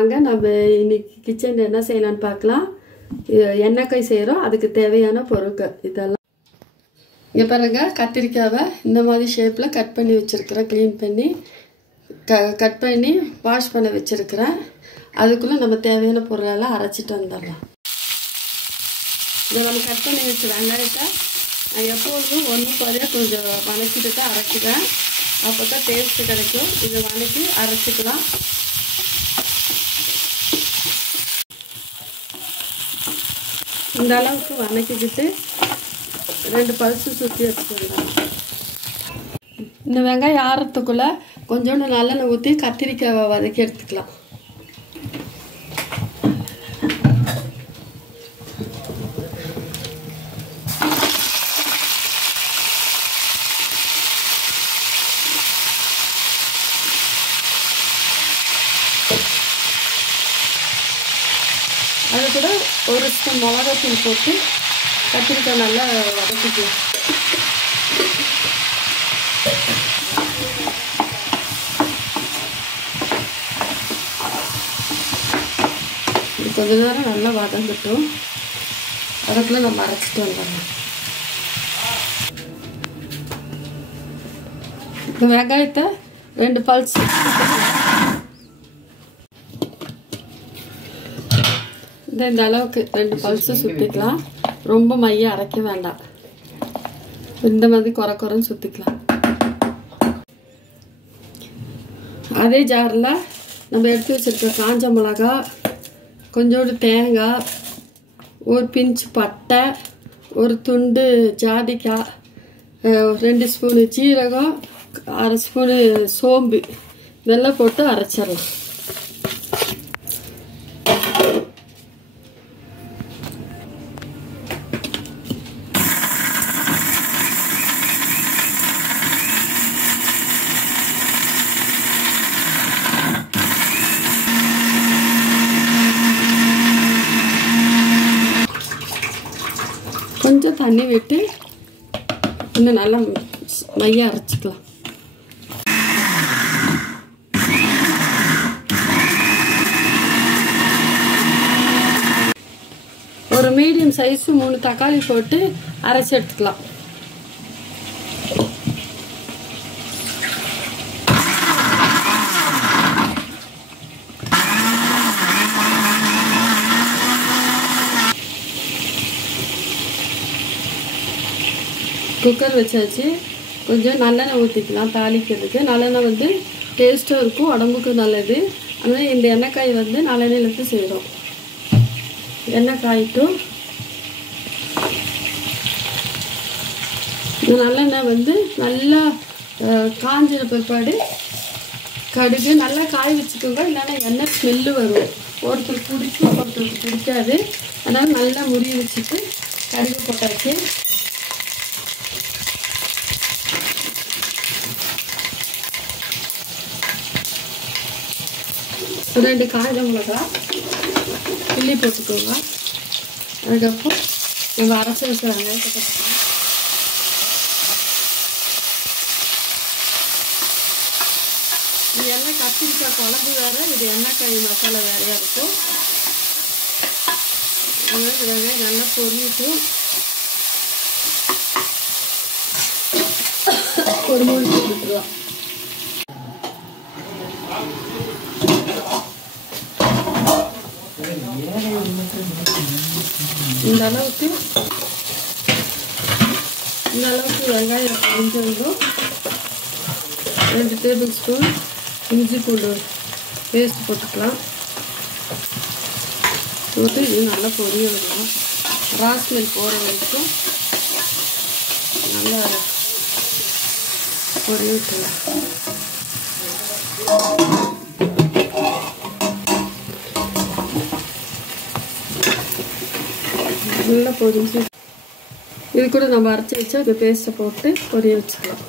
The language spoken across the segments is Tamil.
வாங்க நம்ம இன்னைக்கு கிச்சன்ல என்ன செய்யலாம்னு பார்க்கலாம். எண்ணெய் செய்கிறோம், அதுக்கு தேவையான பொருட்கள் இதெல்லாம். இங்கே பாருங்க, கத்திரிக்காவை இந்த மாதிரி ஷேப்பில் கட் பண்ணி வச்சுருக்கிறேன். க்ளீன் பண்ணி கட் பண்ணி வாஷ் பண்ண வச்சுருக்கிறேன். அதுக்குள்ளே நம்ம தேவையான பொருளெல்லாம் அரைச்சிட்டு வந்துடலாம். இதை நம்ம கட் பண்ணி வச்ச வெங்காயத்தை நான் எப்போதும் ஒன்று போதே கொஞ்சம் வதக்கிட்டு தான் அரைச்சிக்கிறேன். அப்போ தான் டேஸ்ட்டு கிடைக்கும். இதை வதக்கி அரைச்சிக்கலாம். இந்த அளவுக்கு வதக்கிக்கிட்டு 2 பல்ஸு சுற்றி எடுத்துக்கலாம். இந்த வெங்காயம் ஆறத்துக்குள்ளே கொஞ்சோண்டு நல்லெண்ணெய் ஊற்றி கத்திரிக்காவை வதக்கி எடுத்துக்கலாம். அது கூட ஒரு ஸ்பூன் மிளகாத்தூள் போட்டு கத்திரிக்காய் நல்லா வதக்கிக்கலாம். இது கொஞ்ச நேரம் நல்லா வதங்கட்டும். அதுக்குள்ளே நம்ம அரைச்சிட்டு வந்துடலாம். இந்த வெங்காயத்தை 2 பல்ஸ் இந்த அளவுக்கு 2 பல்ஸு சுற்றிக்கலாம். ரொம்ப மைய அரைக்க வேண்டாம். இந்த மாதிரி குறைன்னு சுற்றிக்கலாம். அதே ஜாரில் நம்ம எடுத்து வச்சுருக்க காஞ்ச மிளகா, கொஞ்சோண்டு தேங்காய், ஒரு பிஞ்சு பட்டை, ஒரு துண்டு ஜாதிக்காய், 2 ஸ்பூனு சீரகம், 1/2 ஸ்பூனு சோம்பு இதெல்லாம் போட்டு அரைச்சிடலாம். கொஞ்சம் தண்ணி விட்டு இன்னும் நல்லா மைய அரைச்சிக்கலாம். ஒரு மீடியம் சைஸு 3 தக்காளி போட்டு அரைச்சி எடுத்துக்கலாம். குக்கர் வச்சாச்சு. கொஞ்சம் நல்லெண்ணெய் ஊற்றிக்கலாம் தாளிக்கிறதுக்கு. நல்லெண்ணெய் வந்து டேஸ்ட்டும் இருக்கும், உடம்புக்கு நல்லது. அதனால் இந்த எண்ணெய்க்காய் வந்து நல்லெண்ணெயில் எடுத்து செய்கிறோம். எண்ணெய் காய்ட்டும். இந்த நல்லெண்ணெய் வந்து நல்லா காஞ்சின பிற்பாடு கடுகு நல்லா காய வச்சுக்கோங்க. இல்லைன்னா எண்ணெய் ஸ்மெல்லு வரும். ஒருத்தருக்கு பிடிக்கும், ஒருத்தருக்கு பிடிக்காது. அதனால் நல்லா முறிய வச்சுட்டு கடுகு போட்டாச்சு. ரெண்டு காய்ந்த மிளகா கிள்ளி போட்டுக்கோங்க. அதுக்கப்புறம் நம்ம அரைச்சி வச்ச வெங்காயத்தை போட்டுக்கலாம். இது எண்ணெய் கத்திரிக்காய் குழம்பு வேறு, இது எண்ணெய்க்காய் மசாலா வேறையாக இருக்கும். வெங்காயம் நல்லா பொரியிட்டு ஒரு மூணு போட்டுக்கலாம். இந்த அளவுக்கு வெங்காயம் கொஞ்சம் 2 டேபிள் ஸ்பூன் இஞ்சி பூண்டு பேஸ்ட் போட்டுக்கலாம். போட்டு இது நல்லா பொரிய விடலாம். ராஸ்மெல் போகிற வரைக்கும் நல்லா பொரிய விட்டுலாம். நல்லா பொரிஞ்சு இது கூட நம்ம அரைச்சி வச்சு அந்த பேஸ்ட்டை போட்டு பொரிய வச்சுக்கலாம்.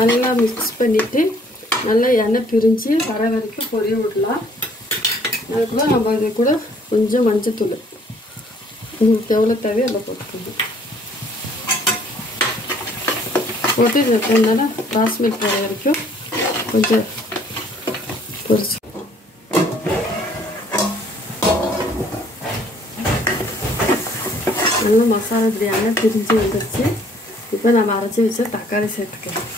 நல்லா மிக்ஸ் பண்ணிவிட்டு நல்லா எண்ணெய் பிரிஞ்சு வர வரைக்கும் பொரிய விடலாம். அதுக்குள்ள நம்ம இது கூட கொஞ்சம் மஞ்சத்தூள் உங்களுக்கு எவ்வளோ தேவையோ அதில் போட்டுக்கணும். போட்டு இது எப்படின்னா பாஸ்மதி போகிற வரைக்கும் கொஞ்சம் பொரிச்சு நல்லா மசாலா பிரியாணி பிரிஞ்சு வந்துருச்சு. இப்போ நம்ம அரைச்சி வச்ச தக்காளி சேர்த்துக்கலாம்.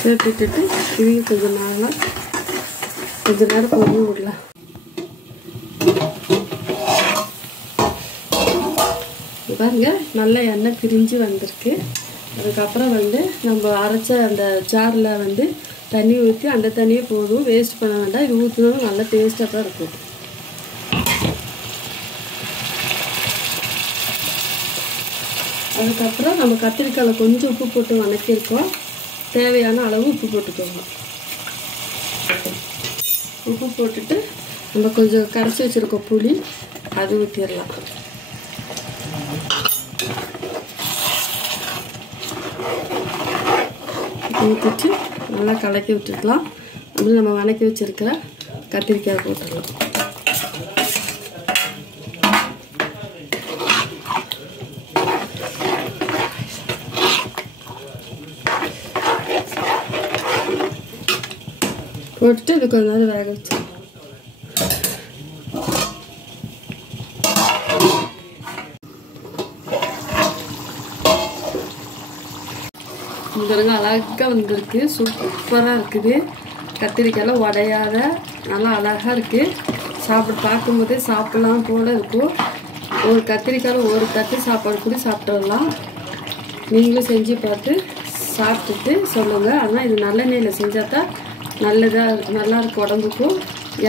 சேர்த்துட்டு இதையும் கொஞ்சம் நேரம் பொங்கி விடலாம். பாருங்க நல்லா எண்ணெய் பிரிஞ்சு வந்திருக்கு. அதுக்கப்புறம் நம்ம அரைச்ச அந்த ஜாரில் தண்ணி ஊற்றி அந்த தண்ணியே போதும், வேஸ்ட் பண்ண வேண்டாம். இது ஊற்றினாலும் நல்லா டேஸ்ட்டாக தான் இருக்கும். அதுக்கப்புறம் நம்ம கத்திரிக்காயில் கொஞ்சம் உப்பு போட்டு வதக்கியிருக்கோம். தேவையான அளவு உப்பு போட்டுக்கோங்க. உப்பு போட்டுட்டு நம்ம கொஞ்சம் கரைச்சி வச்சுருக்கோம் புளி, அது ஊற்றிடலாம். ஊற்றிட்டு நல்லா கலக்கி விட்டுக்கலாம். அப்படி நம்ம வதக்கி வச்சுருக்கிற கத்திரிக்காய் போட்டுடலாம். போட்டுட்டு இது கொஞ்ச நேரம் வேக வச்சு இந்த அழகாக வந்திருக்கு. சூப்பராக இருக்குது. கத்திரிக்காயெல்லாம் உடையாத நல்லா அழகாக இருக்குது. பார்க்கும்போதே சாப்பிட்லாம் போல் இருக்கும். ஒரு கத்திரிக்காயில் ஒரு தட்டு சாப்பாடு கூட சாப்பிட்டுடலாம். நீங்களும் செஞ்சு பார்த்து சாப்பிட்டுட்டு சொல்லுங்கள். ஆனால் இது நல்லெண்ணெயில் செஞ்சால் தான் நல்லா இருக்கும் உடம்புக்கும்.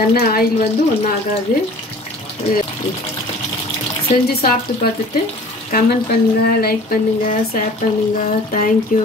எண்ணெய் ஆயில் ஒன்றும் ஆகாது. செஞ்சு சாப்பிட்டு பார்த்துட்டு கமெண்ட் பண்ணுங்கள், லைக் பண்ணுங்கள், ஷேர் பண்ணுங்கள். தேங்க்யூ.